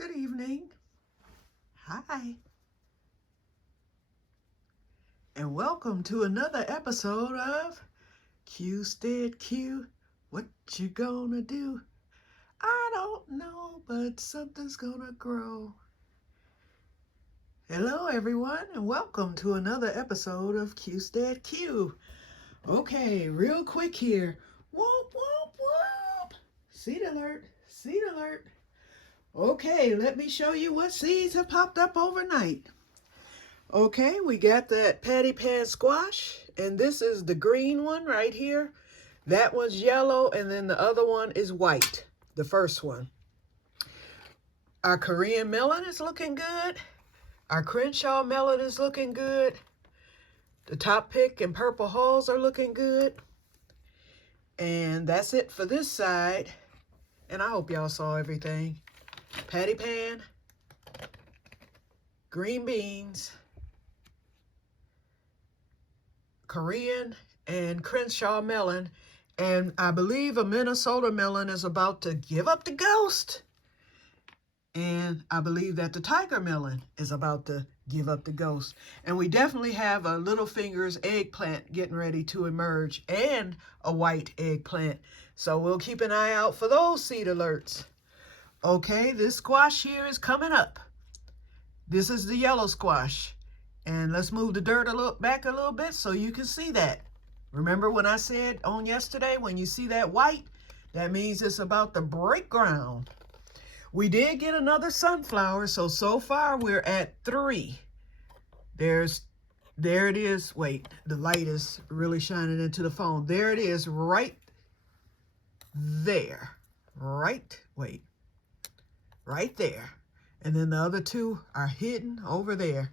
Good evening. Hi. And welcome to another episode of Que-stead-Que. What you gonna do? I don't know, but something's gonna grow. Hello everyone, and welcome to another episode of Que-stead-Que. Okay, real quick here. Whoop, whoop, whoop. Seed alert, seed alert. Okay, let me show you what seeds have popped up overnight. Okay, we got that patty pan squash, and this is the green one right here. That one's yellow, and then the other one is white, the first one. Our Korean melon is looking good. Our Crenshaw melon is looking good. The top pick and purple hulls are looking good. And that's it for this side. And I hope y'all saw everything. Patty pan, green beans, Korean and Crenshaw melon, and I believe a Minnesota melon is about to give up the ghost. And I believe that the tiger melon is about to give up the ghost. And we definitely have a Little Fingers eggplant getting ready to emerge and a white eggplant. So we'll keep an eye out for those seed alerts. Okay, this squash here is coming up. This is the yellow squash. And let's move the dirt back a little bit so you can see that. Remember when I said on yesterday, when you see that white, that means it's about to break ground. We did get another sunflower, so far we're at 3. There it is. Wait, the light is really shining into the phone. There it is right there. Right there. And then the other 2 are hidden over there.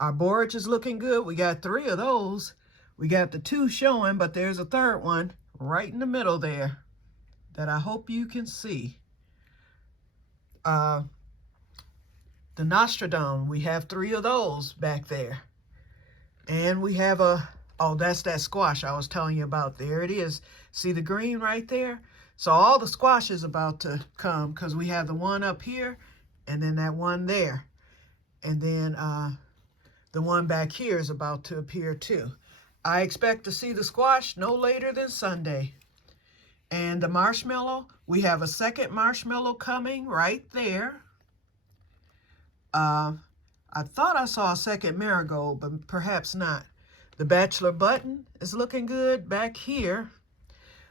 Our borage is looking good. We got 3 of those. We got the 2 showing, but there's a third one right in the middle there that I hope you can see. The Nostradome, we have 3 of those back there. And we have that's that squash I was telling you about. There it is. See the green right there? So all the squash is about to come because we have the one up here and then that one there. And then the one back here is about to appear too. I expect to see the squash no later than Sunday. And the marshmallow, we have a second marshmallow coming right there. I thought I saw a second marigold, but perhaps not. The bachelor button is looking good back here.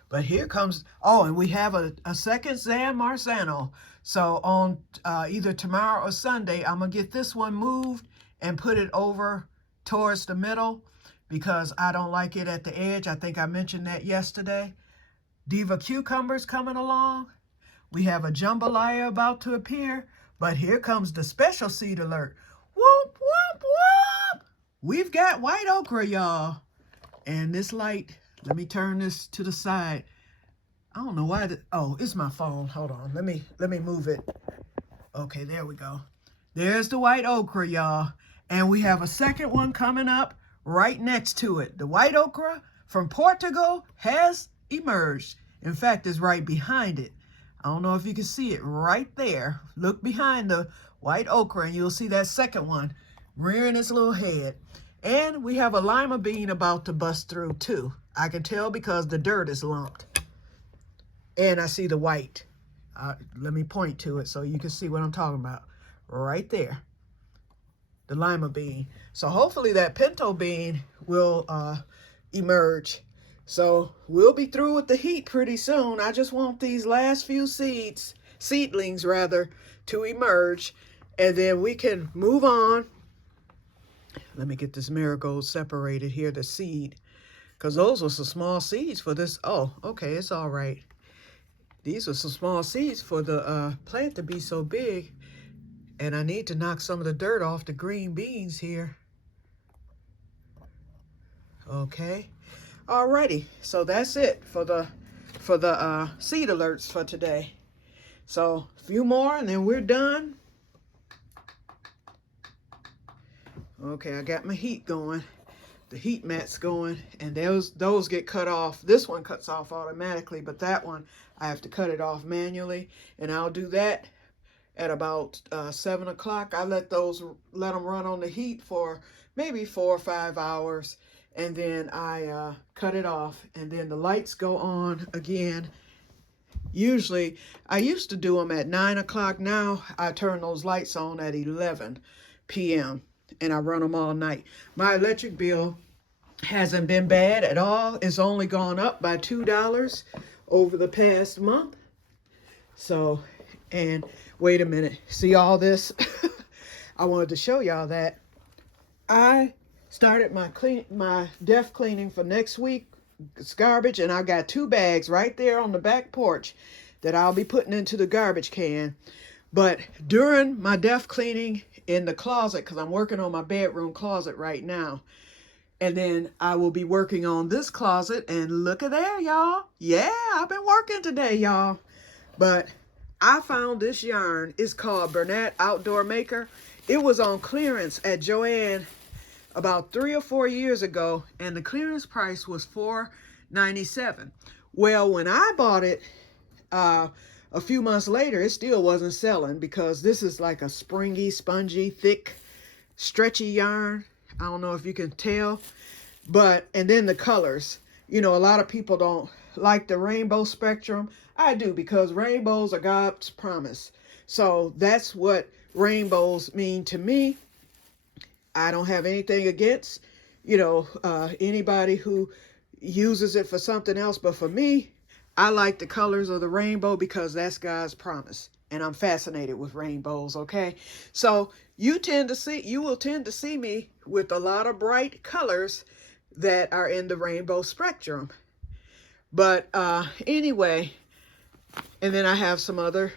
But here comes, and we have a second San Marzano. So on either tomorrow or Sunday, I'm going to get this one moved and put it over towards the middle because I don't like it at the edge. I think I mentioned that yesterday. Diva cucumbers coming along. We have a jambalaya about to appear, but here comes the special seed alert. Whoop, whoop, whoop. We've got white okra, y'all. And this light, let me turn this to the side. I don't know why. It's my phone. Hold on. Let me move it. Okay, there we go. There's the white okra, y'all. And we have a second one coming up right next to it. The white okra from Portugal has emerged. In fact, it's right behind it. I don't know if you can see it right there. Look behind the white okra and you'll see that second one rearing its little head. And we have a lima bean about to bust through too. I can tell because the dirt is lumped. And I see the white. Let me point to it so you can see what I'm talking about. Right there. The lima bean. So hopefully that pinto bean will emerge. So we'll be through with the heat pretty soon. I just want these last few seedlings rather, to emerge. And then we can move on. Let me get this marigold separated here, the seed. Because those were some small seeds for this. Oh, okay, it's all right. These were some small seeds for the plant to be so big. And I need to knock some of the dirt off the green beans here. Okay. Alrighty. So that's it for the seed alerts for today. So a few more and then we're done. Okay, I got my heat going. The heat mat's going, and those get cut off. This one cuts off automatically, but that one I have to cut it off manually, and I'll do that at about 7 o'clock. I let them run on the heat for maybe 4 or 5 hours, and then I cut it off, and then the lights go on again. Usually, I used to do them at 9 o'clock. Now I turn those lights on at 11 p.m. and I run them all night. My electric bill hasn't been bad at all. It's only gone up by $2 over the past month. So, and wait a minute. See all this? I wanted to show y'all that. I started my desk cleaning for next week. It's garbage, and I got 2 bags right there on the back porch that I'll be putting into the garbage can. But during my desk cleaning in the closet, because I'm working on my bedroom closet right now, and then I will be working on this closet, and look at there, y'all. Yeah, I've been working today, y'all. But I found this yarn. It's called Bernat Outdoor Maker. It was on clearance at Joann about 3 or 4 years ago, and the clearance price was $4.97. Well, when I bought it a few months later, it still wasn't selling, because this is like a springy, spongy, thick, stretchy yarn. I don't know if you can tell, and then the colors. You know, a lot of people don't like the rainbow spectrum. I do, because rainbows are God's promise. So that's what rainbows mean to me. I don't have anything against, anybody who uses it for something else. But for me, I like the colors of the rainbow, because that's God's promise. And I'm fascinated with rainbows, okay? So you will tend to see me with a lot of bright colors that are in the rainbow spectrum. But anyway, and then I have some other,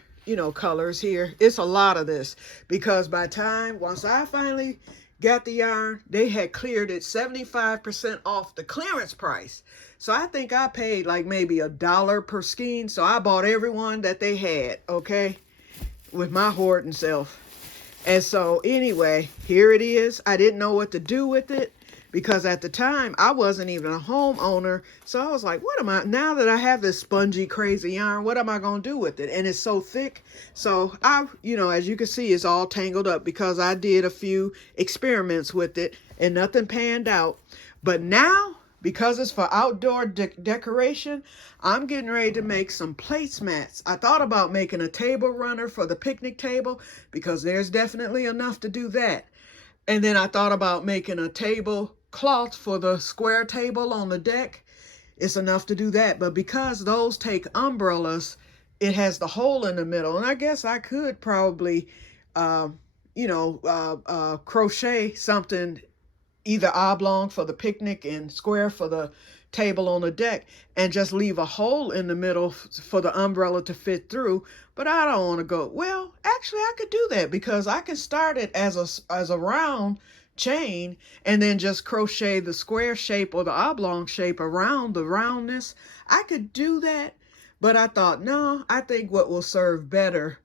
colors here. It's a lot of this, because once I finally got the yarn, they had cleared it 75% off the clearance price. So I think I paid like maybe $1 per skein. So I bought every one that they had, okay, with my hoarding self. And so anyway, here it is. I didn't know what to do with it, because at the time I wasn't even a homeowner. So I was like, now that I have this spongy, crazy yarn, what am I going to do with it? And it's so thick. So as you can see, it's all tangled up, because I did a few experiments with it and nothing panned out. But now, because it's for outdoor decoration, I'm getting ready to make some placemats. I thought about making a table runner for the picnic table, because there's definitely enough to do that. And then I thought about making a table cloth for the square table on the deck. It's enough to do that. But because those take umbrellas, it has the hole in the middle. And I guess I could probably, crochet something, either oblong for the picnic and square for the table on the deck, and just leave a hole in the middle for the umbrella to fit through. But I don't want to go, well, actually I could do that, because I can start it as a round chain, and then just crochet the square shape or the oblong shape around the roundness. I could do that, but I thought, no, I think what will serve better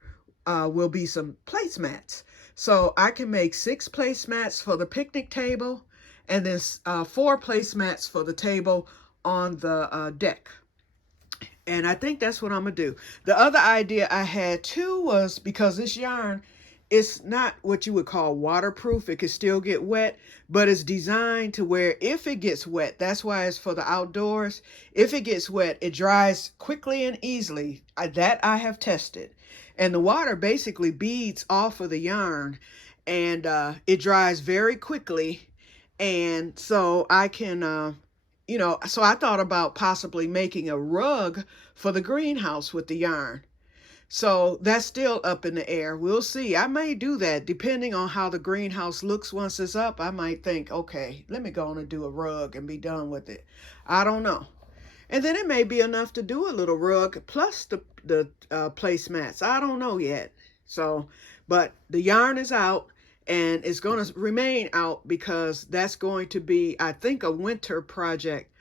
will be some placemats. So I can make 6 placemats for the picnic table, and then 4 placemats for the table on the deck. And I think that's what I'm going to do. The other idea I had too was, because this yarn, it's not what you would call waterproof. It can still get wet, but it's designed to where if it gets wet, that's why it's for the outdoors. If it gets wet, it dries quickly and easily. That I have tested. And the water basically beads off of the yarn, and it dries very quickly. And so I can, so I thought about possibly making a rug for the greenhouse with the yarn. So that's still up in the air. We'll see. I may do that depending on how the greenhouse looks once it's up. I might think, okay, let me go on and do a rug and be done with it. I don't know. And then it may be enough to do a little rug plus the placemats. I don't know yet. So, but the yarn is out, and it's going to remain out, because that's going to be, I think, a winter project.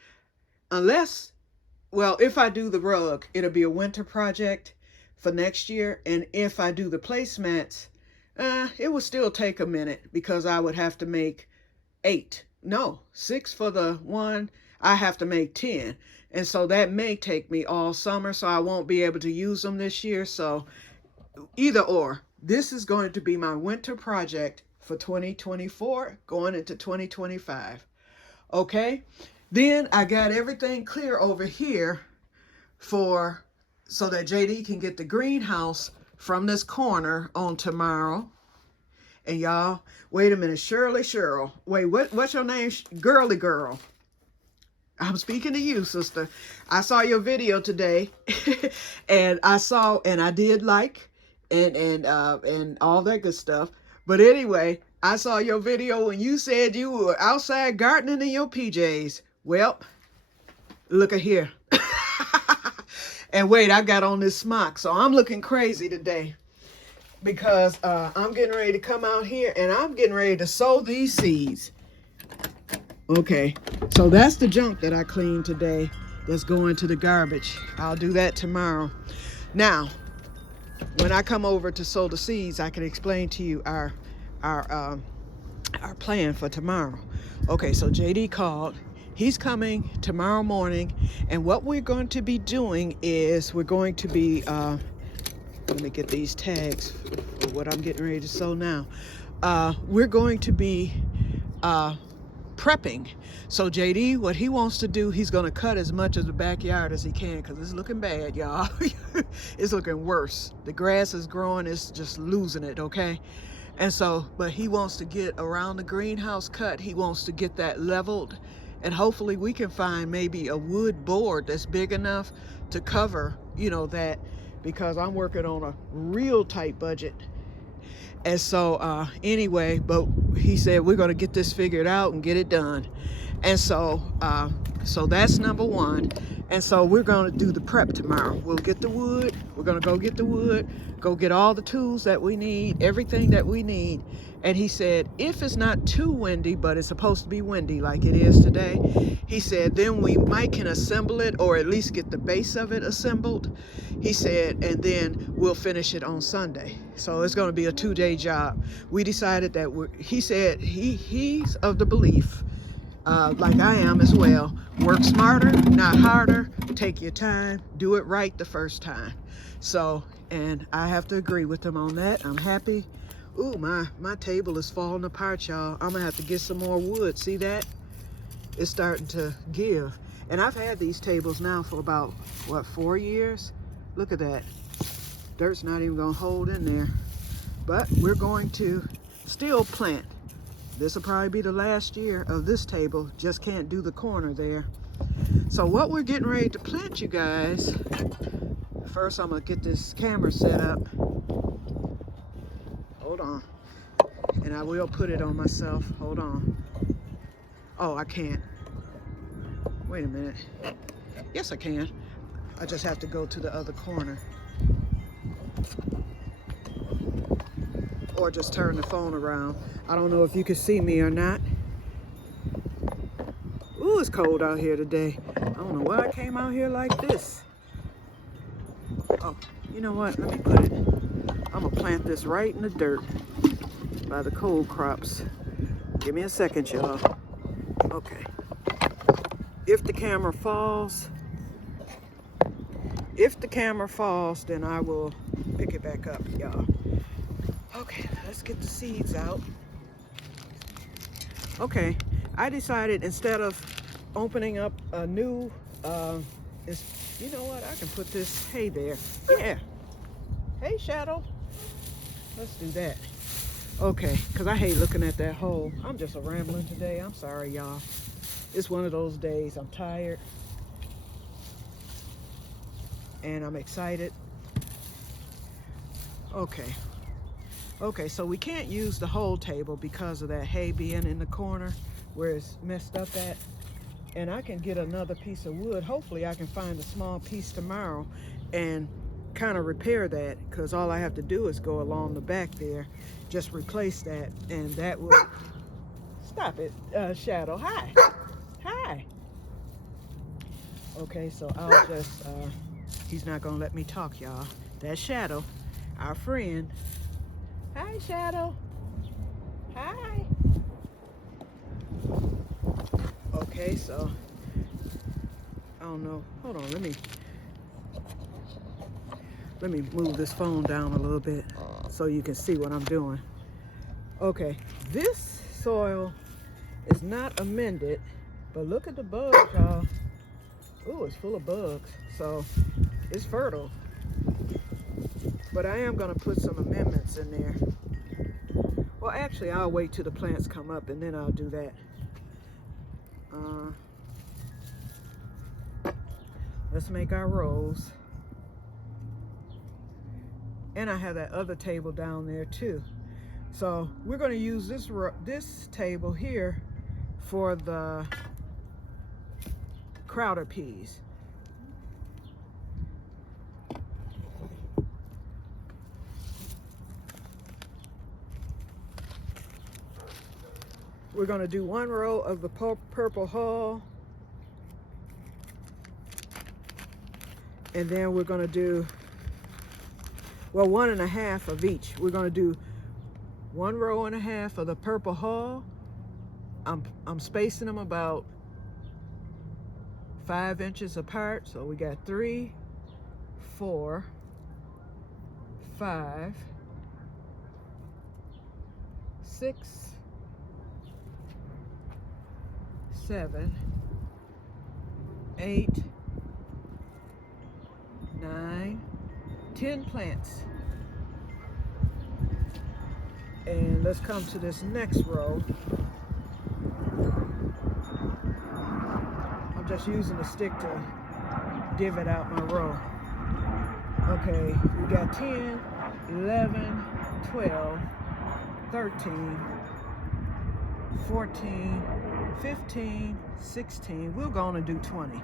Unless, well, if I do the rug, it'll be a winter project for next year. And if I do the placemats, it will still take a minute, because I would have to make 6 for the one. I have to make 10. And so that may take me all summer, so I won't be able to use them this year. So either or. this is going to be my winter project for 2024 going into 2025. Okay, then I got everything clear over here so that JD can get the greenhouse from this corner on tomorrow. And y'all, wait a minute, Cheryl. Wait, what's your name? Girly girl. I'm speaking to you, sister. I saw your video today, and I did like, and all that good stuff. But anyway, I saw your video when you said you were outside gardening in your PJs. Well, look at here. And wait, I got on this smock, so I'm looking crazy today because I'm getting ready to come out here and I'm getting ready to sow these seeds. Okay, so that's the junk that I cleaned today that's going to the garbage. I'll do that tomorrow. Now, when I come over to sow the seeds, I can explain to you our plan for tomorrow. Okay, so JD called. He's coming tomorrow morning, and what we're going to be doing is we're going to be, let me get these tags for what I'm getting ready to sow now. We're going to be prepping. So JD, what he wants to do, he's going to cut as much of the backyard as he can because it's looking bad, y'all. It's looking worse. The grass is growing. It's just losing it, okay? And so, but he wants to get around the greenhouse cut. He wants to get that leveled. And hopefully we can find maybe a wood board that's big enough to cover, you know, that, because I'm working on a real tight budget. And so anyway, but he said we're going to get this figured out and get it done. And so so that's number one. And so we're going to do the prep tomorrow. We'll get the wood. We're going to go get the wood, go get all the tools that we need, everything that we need. And he said, if it's not too windy, but it's supposed to be windy like it is today, he said, then we might can assemble it or at least get the base of it assembled. He said, and then we'll finish it on Sunday. So it's going to be a 2-day job. We decided that he said he's of the belief, like I am as well, work smarter, not harder, take your time, do it right the first time. So, and I have to agree with him on that. I'm happy. Ooh, my table is falling apart, y'all. I'm gonna have to get some more wood. See that? It's starting to give. And I've had these tables now for about, what, 4 years? Look at that. Dirt's not even gonna hold in there. But we're going to still plant. This will probably be the last year of this table. Just can't do the corner there. So what we're getting ready to plant, you guys, first I'm gonna get this camera set up. Hold on. And I will put it on myself. Hold on. Oh, I can't. Wait a minute. Yes, I can. I just have to go to the other corner. Or just turn the phone around. I don't know if you can see me or not. Ooh, it's cold out here today. I don't know why I came out here like this. Oh, you know what? Let me put it. I'm gonna plant this right in the dirt by the cold crops. Give me a second, y'all. Okay. If the camera falls, then I will pick it back up, y'all. Okay, let's get the seeds out. Okay, I decided instead of opening up a new, you know what? I can put this hay there. Yeah. Hey, Shadow. Let's do that. Okay, because I hate looking at that hole. I'm just a rambling today. I'm sorry, y'all. It's one of those days. I'm tired. And I'm excited. Okay. Okay, so we can't use the whole table because of that hay being in the corner where it's messed up at. And I can get another piece of wood. Hopefully I can find a small piece tomorrow and kind of repair that, because all I have to do is go along the back there, just replace that, and that will stop it. Shadow, hi. Okay, so I'll just he's not gonna let me talk, y'all. That's Shadow, our friend. Hi, Shadow. Hi. Okay, so I don't know. Hold on, let me move this phone down a little bit so you can see what I'm doing. Okay, this soil is not amended, but look at the bugs, y'all. Ooh, it's full of bugs, so it's fertile. But I am gonna put some amendments in there. Well, actually, I'll wait till the plants come up and then I'll do that. Let's make our rows. And I have that other table down there too. So we're going to use this table here for the crowder peas. We're going to do one row of the purple hull. And then we're going to do, well, 1.5 of each. We're going to do 1.5 rows of the purple hull. I'm spacing them about 5 inches apart. So we got 3, 4, 5, 6, 7, 8, 9, 10 plants. And let's come to this next row. I'm just using a stick to divot out my row. Okay, we got 10, 11, 12, 13, 14, 15, 16. We're going to do 20.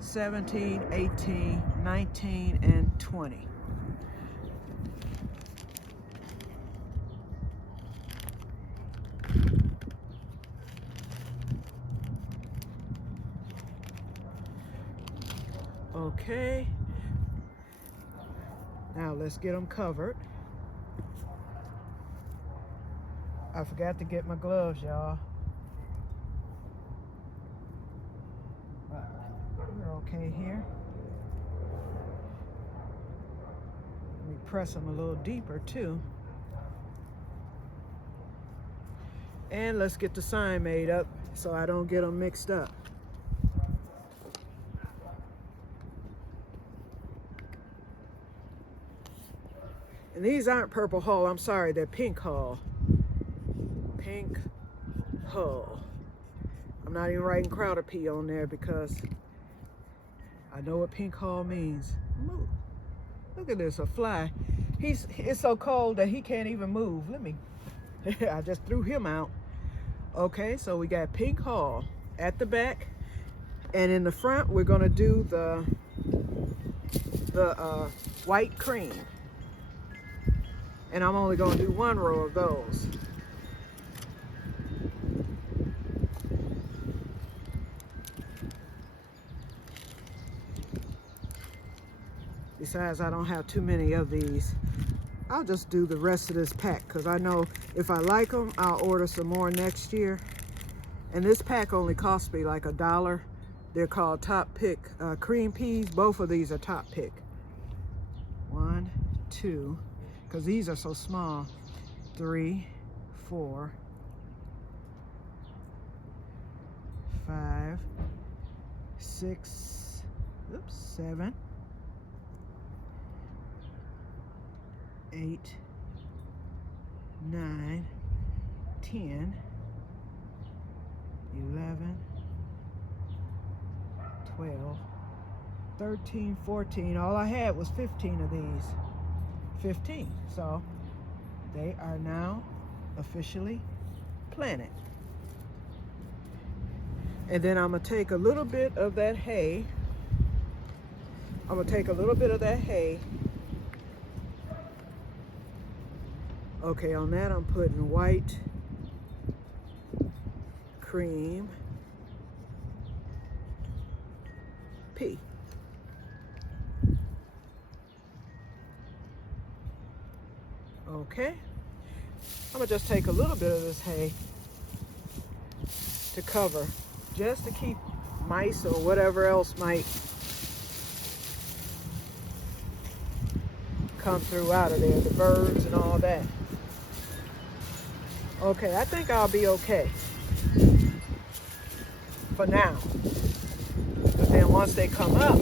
17, 18, 19, and 20. Okay. Now let's get them covered. I forgot to get my gloves, y'all. We're okay here. Let me press them a little deeper too. And let's get the sign made up so I don't get them mixed up. And these aren't purple hull, I'm sorry, they're pink hull. Pink hull. I'm not even writing crowder pea on there because I know what pink hull means. Move. Look at this, a fly. It's so cold that he can't even move. Let me, I just threw him out. Okay, so we got pink hull at the back. And in the front, we're gonna do the white cream. And I'm only gonna do 1 row of those. Besides, I don't have too many of these. I'll just do the rest of this pack because I know if I like them, I'll order some more next year. And this pack only cost me like $1. They're called Top Pick cream peas. Both of these are Top Pick. 1, 2, because these are so small. 3, 4, 5, 6, 7, 8, 9, 10, 11, 12, 13, 14. All I had was 15 of these. 15. So they are now officially planted. And then I'm going to take a little bit of that hay. Okay, on that I'm putting white cream pea. Okay, I'm gonna just take a little bit of this hay to cover, just to keep mice or whatever else might come through out of there, the birds and all that. Okay, I think I'll be okay for now. But then once they come up,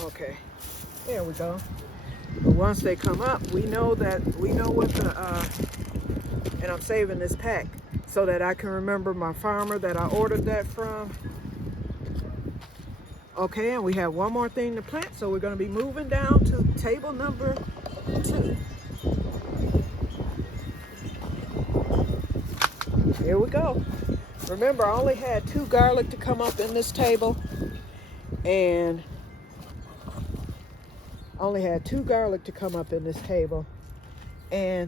okay, there we go. But once they come up, we know what the, and I'm saving this pack so that I can remember my farmer that I ordered that from. Okay, and we have one more thing to plant, so we're going to be moving down to table number 2. Here we go. Remember, I only had 2 garlic to come up in this table, and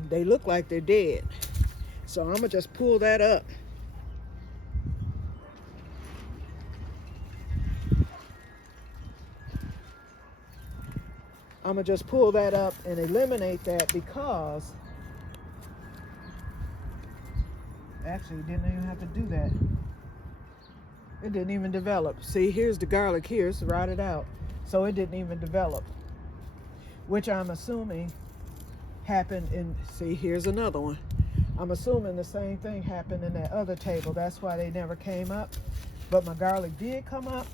they look like they're dead. So I'm gonna just pull that up. And eliminate that because actually, it didn't even have to do that. It didn't even develop. See, here's the garlic here. It's rotted out. So it didn't even develop. Which I'm assuming happened in... See, here's another one. I'm assuming the same thing happened in that other table. That's why they never came up. But my garlic did come up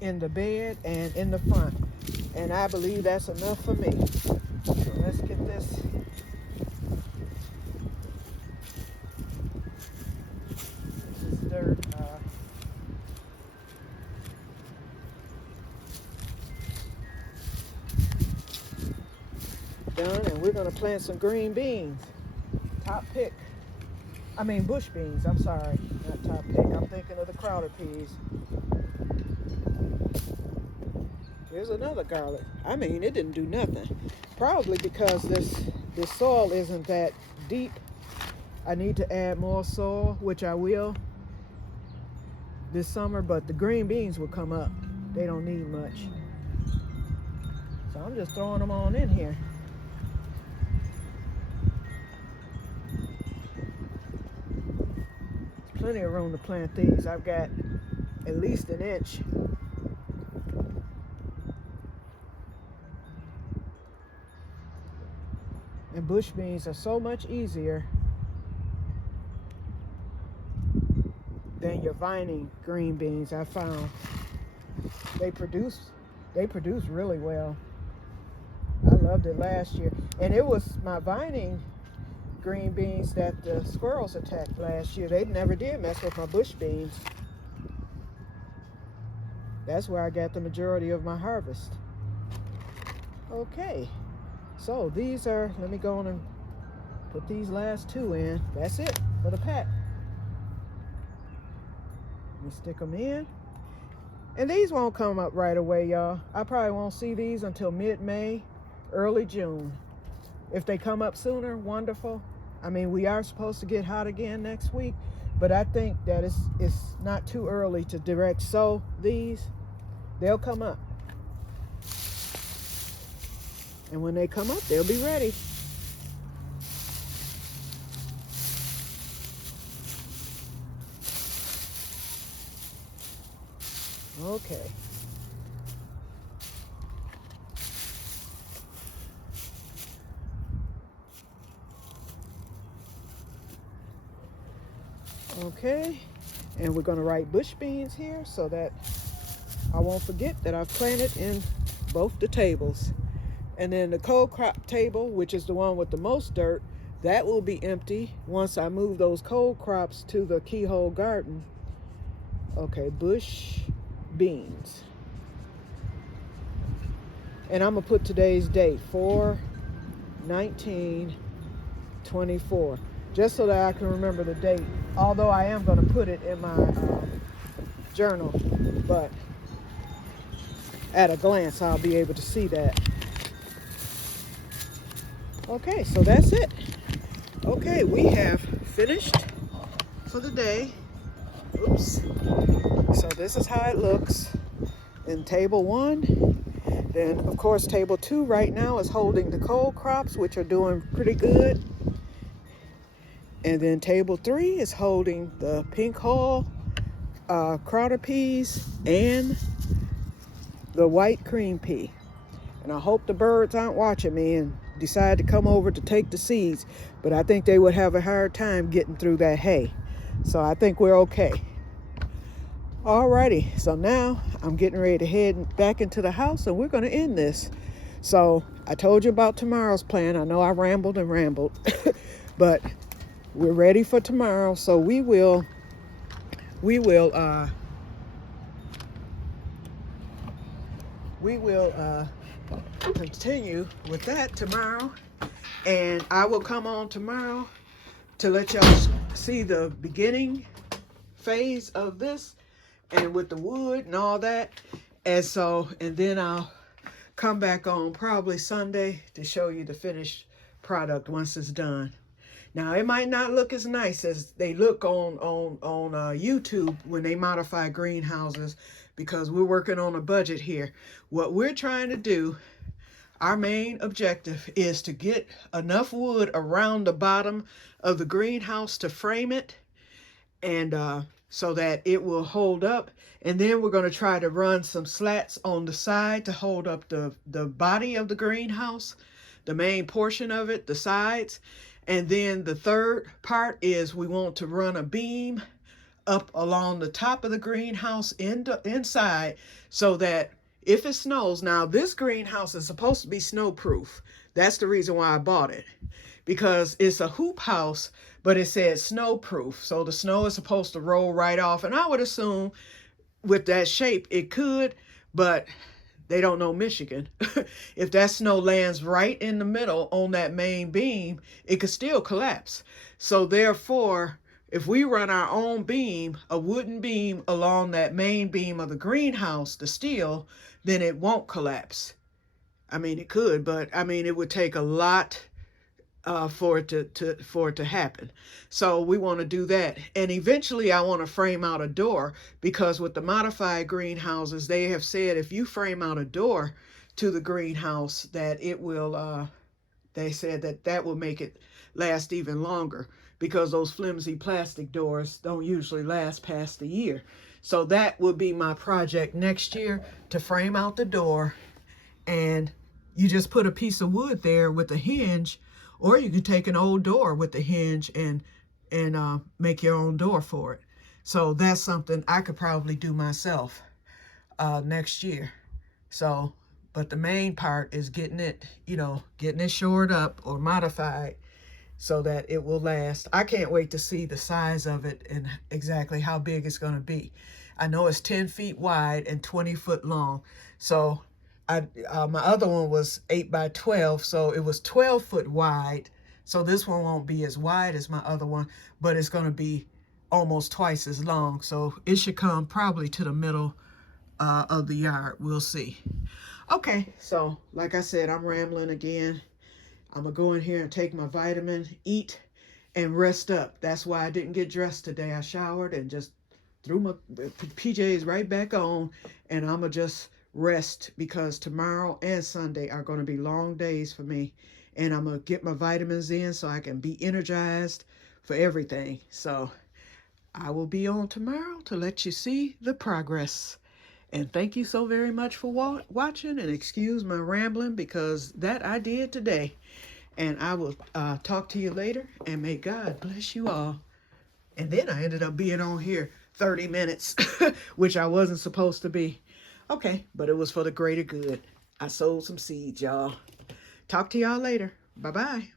in the bed and in the front. And I believe that's enough for me. So let's get this... dirt done, and we're going to plant some green beans. Bush beans, I'm sorry, not top pick. I'm thinking of the crowder peas. Here's another garlic. It didn't do nothing. Probably because this soil isn't that deep. I need to add more soil, which I will this summer, but the green beans will come up. They don't need much. So I'm just throwing them on in here. There's plenty of room to plant these. I've got at least an inch. And bush beans are so much easier than your vining green beans. I found they produce really well. I loved it last year, and it was my vining green beans that the squirrels attacked last year. They never did mess with my bush beans. That's where I got the majority of my harvest. Okay, so these are, let me go on and put these last 2 in. That's it for the pack. Let me stick them in. And these won't come up right away, y'all. I probably won't see these until mid-May, early June. If they come up sooner, wonderful. We are supposed to get hot again next week, but I think that it's not too early to direct sow these. They'll come up. And when they come up, they'll be ready. Okay. Okay, and we're going to write bush beans here so that I won't forget that I've planted in both the tables. And then the cold crop table, which is the one with the most dirt, that will be empty once I move those cold crops to the keyhole garden. Okay, bush beans. And I'm going to put today's date, 4/19/24, just so that I can remember the date. Although I am going to put it in my journal, but at a glance I'll be able to see that. Okay, so that's it. Okay, we have finished for the day. Oops. So this is how it looks in table 1. Then, of course, table 2 right now is holding the cold crops, which are doing pretty good. And then table 3 is holding the pink hull crowder peas and the white cream pea. And I hope the birds aren't watching me and decide to come over to take the seeds, but I think they would have a hard time getting through that hay. So I think we're okay. Alrighty, so now I'm getting ready to head back into the house and we're going to end this. So I told you about tomorrow's plan. I know I rambled and rambled, but we're ready for tomorrow. So we will continue with that tomorrow, and I will come on tomorrow to let y'all see the beginning phase of this and with the wood and all that. And then I'll come back on probably Sunday to show you the finished product once it's done. Now, it might not look as nice as they look on YouTube when they modify greenhouses, because we're working on a budget here. What we're trying to do, our main objective, is to get enough wood around the bottom of the greenhouse to frame it, and so that it will hold up. And then we're going to try to run some slats on the side to hold up the body of the greenhouse, the main portion of it, the sides. And then the third part is we want to run a beam up along the top of the greenhouse inside, so that if it snows, now this greenhouse is supposed to be snowproof. That's the reason why I bought it, because it's a hoop house, but it says snowproof. So the snow is supposed to roll right off. And I would assume with that shape it could, but they don't know Michigan. If that snow lands right in the middle on that main beam, it could still collapse. So therefore, if we run our own beam, a wooden beam along that main beam of the greenhouse, the steel, then it won't collapse. I mean, it could, but I mean, it would take a lot for it to happen. So we want to do that. And eventually I want to frame out a door, because with the modified greenhouses, they have said if you frame out a door to the greenhouse, that it will, they said that will make it last even longer, because those flimsy plastic doors don't usually last past a year. So that will be my project next year, to frame out the door, and you just put a piece of wood there with a hinge. Or you could take an old door with the hinge and make your own door for it. So that's something I could probably do myself next year. So, but the main part is getting it shored up or modified so that it will last. I can't wait to see the size of it and exactly how big it's going to be. I know it's 10 feet wide and 20 foot long. So my other one was 8 by 12, so it was 12 foot wide. So this one won't be as wide as my other one, but it's going to be almost twice as long. So it should come probably to the middle of the yard. We'll see. Okay, so like I said, I'm rambling again. I'm going to go in here and take my vitamin, eat, and rest up. That's why I didn't get dressed today. I showered and just threw my PJs right back on, and I'm going to just rest, because tomorrow and Sunday are going to be long days for me, and I'm going to get my vitamins in so I can be energized for everything. So I will be on tomorrow to let you see the progress. And thank you so very much for watching, and excuse my rambling, because that I did today. And I will talk to you later, and may God bless you all. And then I ended up being on here 30 minutes, which I wasn't supposed to be. Okay, but it was for the greater good. I sowed some seeds, y'all. Talk to y'all later. Bye-bye.